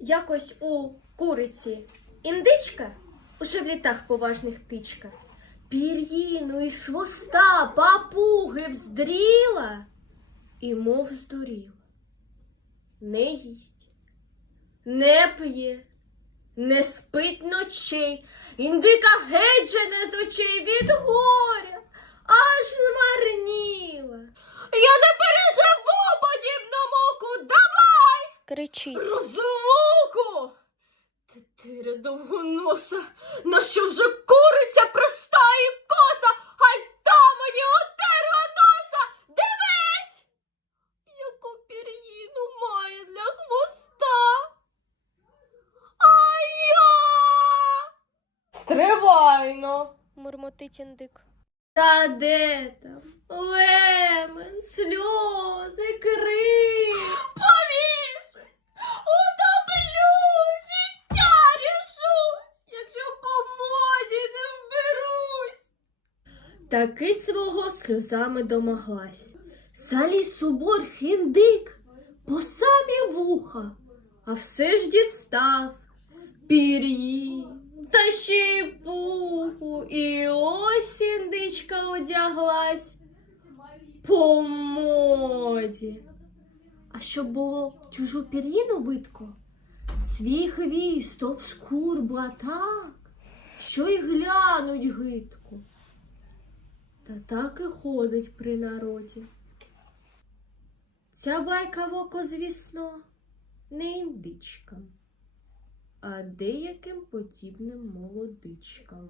Якось у куриці індичка, уже в літах поважних птичка, пір'їну із хвоста папуги вздріла і мов здуріла. Не їсть, не п'є, не спить ночей, індика геть же не з очей від кричить. Розлуку! Тетире довгоноса, на що вже куриця проста і коса, хай та мені отерла носа! Дивись! Яку пір'їну має для хвоста. А я. Стривайно. Мурмотить індик. Та де там? Лемен, сльози, крик. Таки свого сльозами домоглась. Салі субор хіндик по самі вуха, а все ж дістав пір'ї, та ще й пуху, і ось індичка одяглась по моді. А щоб було чужу пір'їну видко, свій хвіст обскурбла так, що й глянуть гидко. Та так і ходить при народі. Ця байка в око, звісно, не індичкам, а деяким подібним молодичкам.